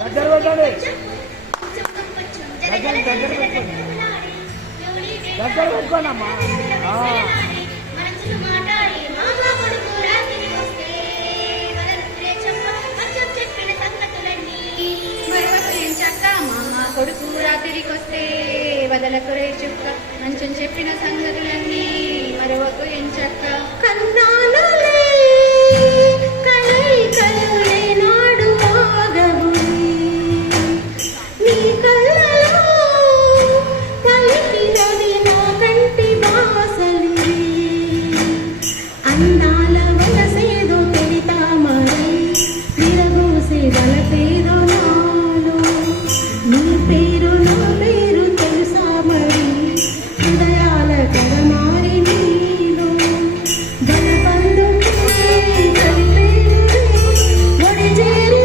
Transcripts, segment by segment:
దగ్గర పెట్టండి, దగ్గర పెట్టుకోనమ్మా. కొడుకు రాత్రికొస్తే వదలకురే చుక్క మంచం చెప్పిన సంగతులన్నీ మరొక ఎంచక్క కన్నాను కలై కలలే నాడు ఆగవు నీ కళ్ళలో పలికినది నా కంటి వాసలి అన్నాల వలసేదో తెలితా మరై విరగూసే వలపేదో నాలో నీ పేరు నా పేరు తెలుసా మరి హృదయాల కరమారి నీలో బలపందు ఒడి చేరి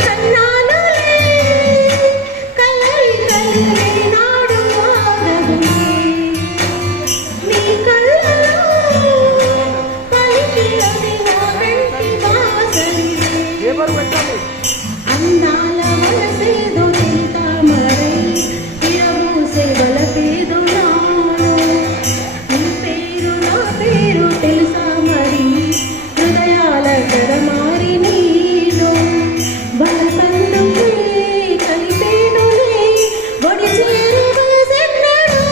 కన్నాను కలై కలై నాడు ఆగవు నీ కళ్ళలో పలికినది నా కంటి వాసలి అందాల వలసేదో తెలితా మరై విరబూసే వలపేదో నాలో నీ పేరు నా పేరు తెలుసా మరి హృదయాల కరమారి నీలో బలపందుకే కలిపేనులే ఒడి చేరి వేసెన్నడూ